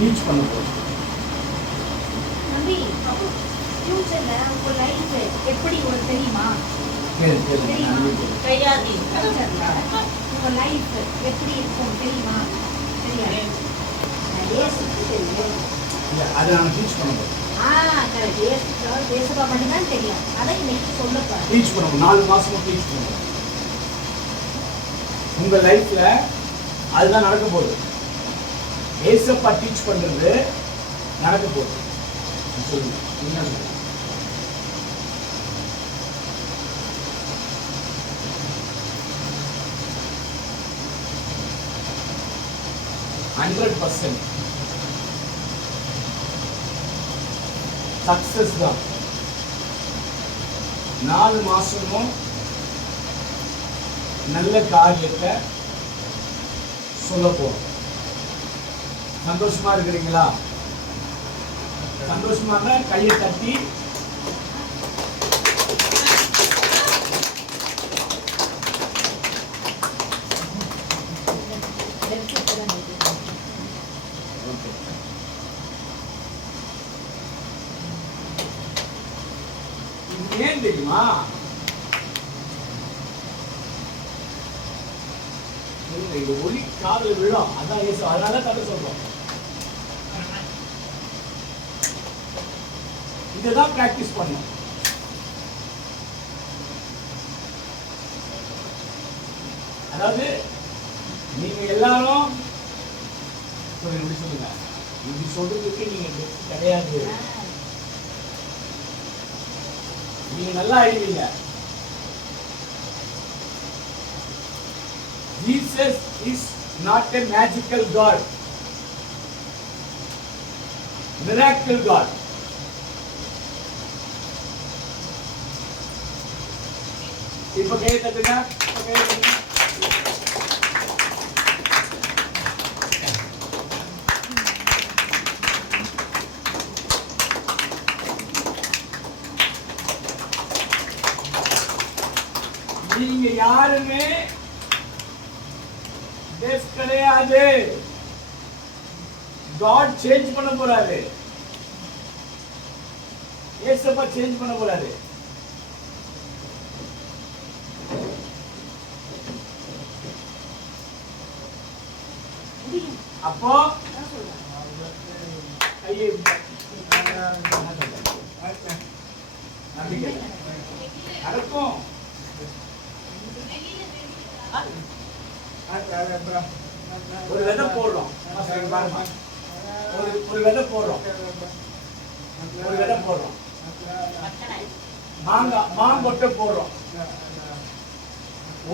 Teach பண்ண போறோம். நம்பி ஃபியூச்சர்ல உங்க லைஃப் எப்படி ஒரு தெரியுமா? கையாதி உங்க லைஃப் எப்படி இருக்கும் தெரியுமா? தெரியாது. இயேசுக்கு தெரியும். அதை நாங்கள் டீச் பண்ண போறோம். கரெக்ட். இயேசுக்கு மட்டும்தான் தெரியும். அதை இன்னைக்கு சொல்ல போறேன். டீச் பண்ணுவோம். 4 மாசமா டீச் பண்ணுவோம். உங்க லைஃப்ல அதுதான் நடக்க போகுது. ஏசப்பா டீச் பண்றது நடக்க போகுது. சொல்லுங்க, என்ன சொல்லுங்க? சக்சஸ் தான். 4 மாசமும் நல்ல காரியத்தை சொல்ல போறோம். சந்தோஷமா இருக்கிறீங்களா? சந்தோஷமா இருந்தா கையை தட்டி ஏன் தெரியுமா? இந்த ஒளி காதல் விழும். அதான் இயேசு அதனால தட்ட சொல்றோம். இதுதான் பிராக்டிஸ் பண்ணும். அதாவது நீங்க எல்லாரும் சொல்லுங்க, இப்படி சொல்றதுக்கு நீங்க கிடையாது. நீங்க நல்லா ஆயிடுவீங்க. Jesus is not a magical God, miracle God. இப்ப கை தட்டுங்க. நீங்க யாருமே கிடையாது. காட் சேஞ்ச் பண்ண போறாரு. ஏசப்பா சேஞ்ச் பண்ண போறாரு. அப்போ கையை நடக்கும். ஒரு விதை போடுறோம். ஒரு விதை போடுறோம். ஒரு விதை போடுறோம். மாங்கொட்டை போடுறோம்.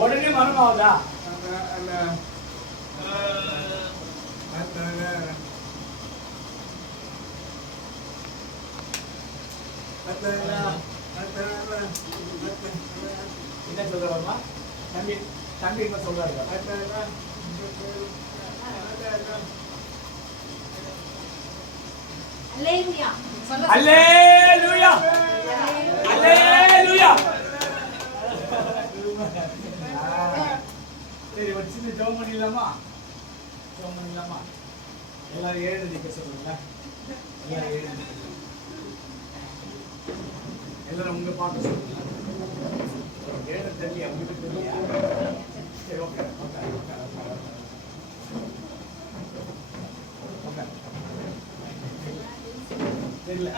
உடனே மரம் ஆகுதா? என்ன சொல்றோமா? தம்பி தம்பி என்ன சொல்றாரு? அல்லேலூயா. அல்லேலூயா. அல்லேலூயா. சரி, ஒரு சின்ன ஜெபம் பண்ணிடலாமா? ஜெபம் பண்ணிடலாமா? எல்லாரும் எழுந்திருக்க சொல்லுங்க. எல்லாரும் எழுந்திருக்க. எல்லாரும் உங்க பார்க்க சொல்லுங்க. எழுத தெரியல, உங்களுக்கு தெரியலையா? சரி, ஓகே ஓகே ஓகே ஓகே தெரியல.